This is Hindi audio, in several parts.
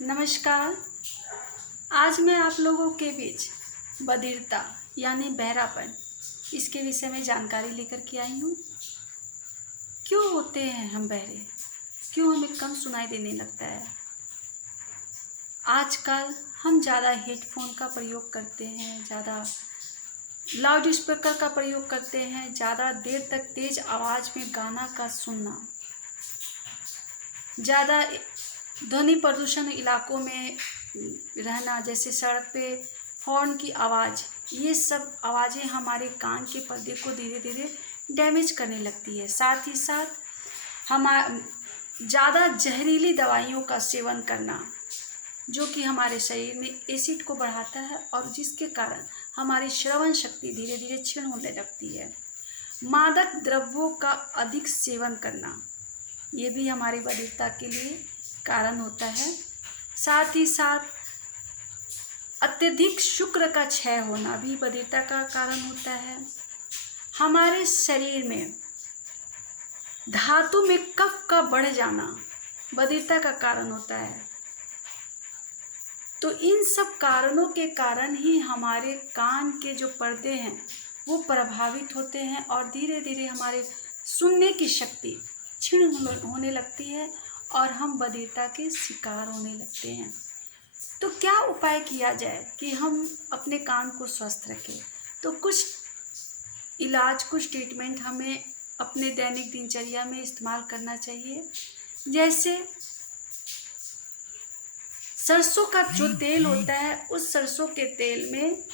नमस्कार। आज मैं आप लोगों के बीच बधिरता यानी बहरापन इसके विषय में जानकारी लेकर के आई हूँ। क्यों होते हैं हम बहरे? क्यों हमें कम सुनाई देने लगता है? आजकल हम ज़्यादा हेडफोन का प्रयोग करते हैं, ज़्यादा लाउड स्पीकर का प्रयोग करते हैं, ज़्यादा देर तक तेज़ आवाज़ में गाना का सुनना, ज़्यादा ध्वनि प्रदूषण इलाकों में रहना, जैसे सड़क पे हॉर्न की आवाज़, ये सब आवाज़ें हमारे कान के पर्दे को धीरे धीरे डैमेज करने लगती है। साथ ही साथ ज़्यादा जहरीली दवाइयों का सेवन करना, जो कि हमारे शरीर में एसिड को बढ़ाता है और जिसके कारण हमारी श्रवण शक्ति धीरे धीरे क्षीण होने लगती है। मादक द्रव्यों का अधिक सेवन करना, ये भी हमारी बधिरता के लिए कारण होता है। साथ ही साथ अत्यधिक शुक्र का क्षय होना भी बधिरता का कारण होता है। हमारे शरीर में धातु में कफ का बढ़ जाना बधिरता का कारण होता है। तो इन सब कारणों के कारण ही हमारे कान के जो पर्दे हैं वो प्रभावित होते हैं और धीरे धीरे हमारे सुनने की शक्ति क्षीण होने लगती है और हम बधिरता के शिकार होने लगते हैं। तो क्या उपाय किया जाए कि हम अपने कान को स्वस्थ रखें? तो कुछ इलाज, कुछ ट्रीटमेंट हमें अपने दैनिक दिनचर्या में इस्तेमाल करना चाहिए। जैसे सरसों का जो तेल होता है, उस सरसों के तेल में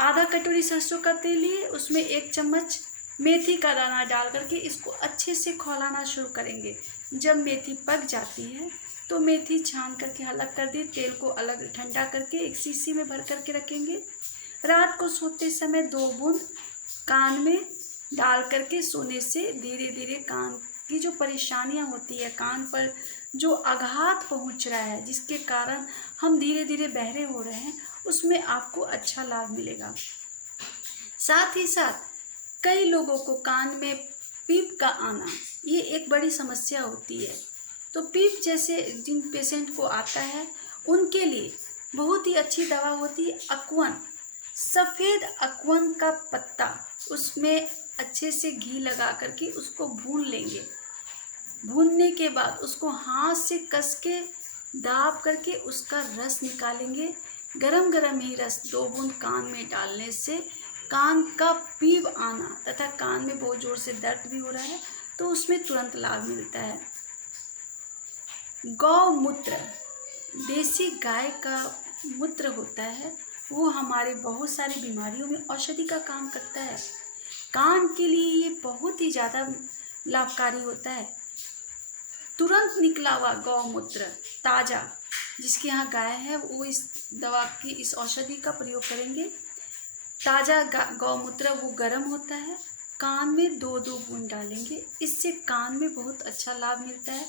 आधा कटोरी सरसों का तेल लिए, उसमें 1 चम्मच मेथी का दाना डाल करके इसको अच्छे से खौलाना शुरू करेंगे। जब मेथी पक जाती है तो मेथी छान करके अलग कर दी, तेल को अलग ठंडा करके एक शीशी में भर करके रखेंगे। रात को सोते समय 2 बूंद कान में डाल करके सोने से धीरे धीरे कान की जो परेशानियां होती है, कान पर जो आघात पहुंच रहा है, जिसके कारण हम धीरे धीरे बहरे हो रहे हैं, उसमें आपको अच्छा लाभ मिलेगा। साथ ही साथ कई लोगों को कान में पीप का आना, ये एक बड़ी समस्या होती है। तो पीप जैसे जिन पेशेंट को आता है, उनके लिए बहुत ही अच्छी दवा होती है अकवन। सफ़ेद अकवन का पत्ता, उसमें अच्छे से घी लगा करके उसको भून लेंगे। भूनने के बाद उसको हाथ से कस के दाब करके उसका रस निकालेंगे। गरम गरम ही रस 2 बूंद कान में डालने से कान का पीप आना तथा कान में बहुत ज़ोर से दर्द भी हो रहा है तो उसमें तुरंत लाभ मिलता है। गौमूत्र, देसी गाय का मूत्र होता है, वो हमारे बहुत सारी बीमारियों में औषधि का काम करता है। कान के लिए ये बहुत ही ज़्यादा लाभकारी होता है। तुरंत निकला हुआ गौमूत्र ताज़ा, जिसके यहाँ गाय है, वो इस दवा की, इस औषधि का प्रयोग करेंगे। ताज़ा गौमूत्र वो गर्म होता है, कान में 2-2 बूंद डालेंगे। इससे कान में बहुत अच्छा लाभ मिलता है।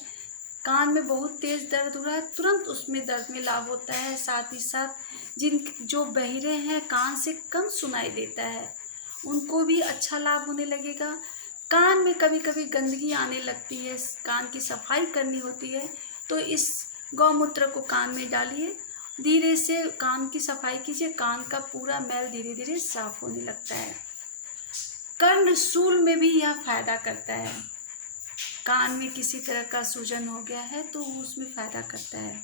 कान में बहुत तेज़ दर्द हो रहा है, तुरंत उसमें दर्द में लाभ होता है। साथ ही साथ जो बहिरे हैं, कान से कम सुनाई देता है, उनको भी अच्छा लाभ होने लगेगा। कान में कभी कभी गंदगी आने लगती है, कान की सफाई करनी होती है, तो इस गौमूत्र को कान में डालिए, धीरे से कान की सफाई कीजिए, कान का पूरा मैल धीरे धीरे साफ होने लगता है। कर्णशूल में भी यह फायदा करता है। कान में किसी तरह का सूजन हो गया है तो उसमें फायदा करता है।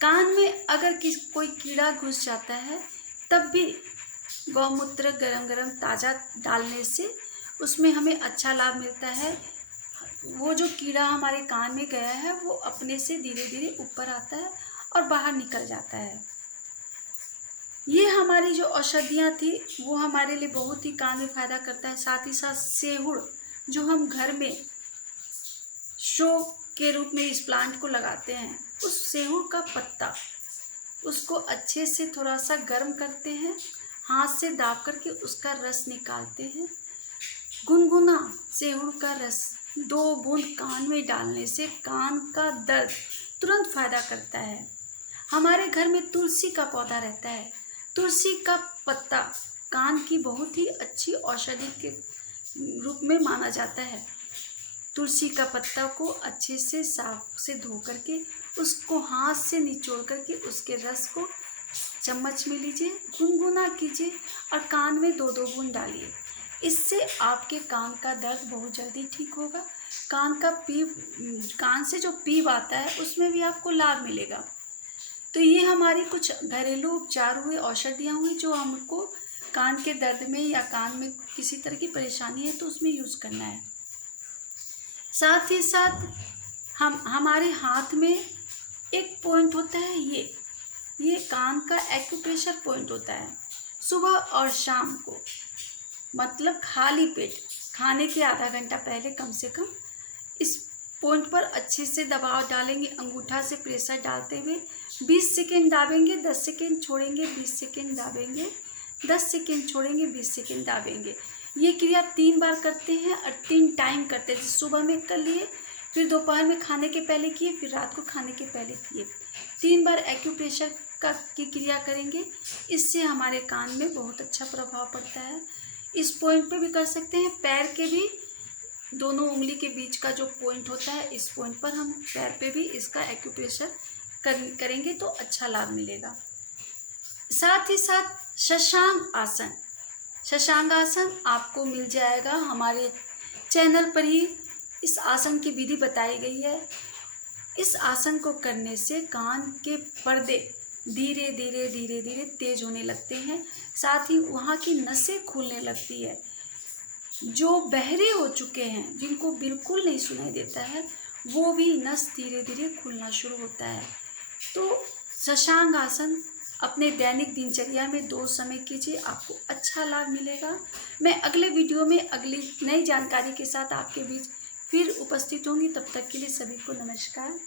कान में अगर कोई कीड़ा घुस जाता है, तब भी गौमूत्र गरम गरम ताज़ा डालने से उसमें हमें अच्छा लाभ मिलता है। वो जो कीड़ा हमारे कान में गया है वो अपने से धीरे धीरे ऊपर आता है और बाहर निकल जाता है। ये हमारी जो औषधियाँ थी वो हमारे लिए बहुत ही कान में फायदा करता है। साथ ही साथ सेहुड़, जो हम घर में शो के रूप में इस प्लांट को लगाते हैं, उस सेहुड़ का पत्ता, उसको अच्छे से थोड़ा सा गर्म करते हैं, हाथ से दाब करके उसका रस निकालते हैं। गुनगुना सेहुड़ का रस 2 बूंद कान में डालने से कान का दर्द तुरंत फायदा करता है। हमारे घर में तुलसी का पौधा रहता है, तुलसी का पत्ता कान की बहुत ही अच्छी औषधि के रूप में माना जाता है। तुलसी का पत्ता को अच्छे से साफ से धो करके उसको हाथ से निचोड़ करके उसके रस को चम्मच में लीजिए, गुनगुना कीजिए और कान में 2-2 बूंद डालिए। इससे आपके कान का दर्द बहुत जल्दी ठीक होगा। कान से जो पीप आता है उसमें भी आपको लाभ मिलेगा। तो ये हमारी कुछ घरेलू उपचार हुए, औषधियाँ हुई जो हमको कान के दर्द में या कान में किसी तरह की परेशानी है तो उसमें यूज़ करना है। साथ ही साथ हमारे हाथ में एक पॉइंट होता है, ये कान का एक्यूप्रेशर पॉइंट होता है। सुबह और शाम को, मतलब खाली पेट खाने के आधा घंटा पहले कम से कम इस पॉइंट पर अच्छे से दबाव डालेंगे। अंगूठा से प्रेशर डालते हुए 20 सेकेंड दाबेंगे, 10 सेकेंड छोड़ेंगे, 20 सेकेंड दाबेंगे, 10 सेकेंड छोड़ेंगे, 20 सेकेंड दाबेंगे। ये क्रिया 3 बार करते हैं और 3 टाइम करते हैं। सुबह में कर लिए, फिर दोपहर में खाने के पहले किए, फिर रात को खाने के पहले किए। 3 बार एक्यूप्रेशर की क्रिया करेंगे। इससे हमारे कान में बहुत अच्छा प्रभाव पड़ता है। इस पॉइंट पे भी कर सकते हैं। पैर के भी दोनों उंगली के बीच का जो पॉइंट होता है, इस पॉइंट पर हम पैर पे भी इसका एक्यूप्रेशर करेंगे तो अच्छा लाभ मिलेगा। साथ ही साथ शशांक आसन आपको मिल जाएगा हमारे चैनल पर ही। इस आसन की विधि बताई गई है। इस आसन को करने से कान के पर्दे धीरे धीरे धीरे धीरे तेज होने लगते हैं। साथ ही वहाँ की नसें खुलने लगती है। जो बहरे हो चुके हैं, जिनको बिल्कुल नहीं सुनाई देता है, वो भी नस धीरे धीरे खुलना शुरू होता है। तो शशांक आसन अपने दैनिक दिनचर्या में 2 समय कीजिए, आपको अच्छा लाभ मिलेगा। मैं अगले वीडियो में अगली नई जानकारी के साथ आपके बीच फिर उपस्थित होंगी। तब तक के लिए सभी को नमस्कार।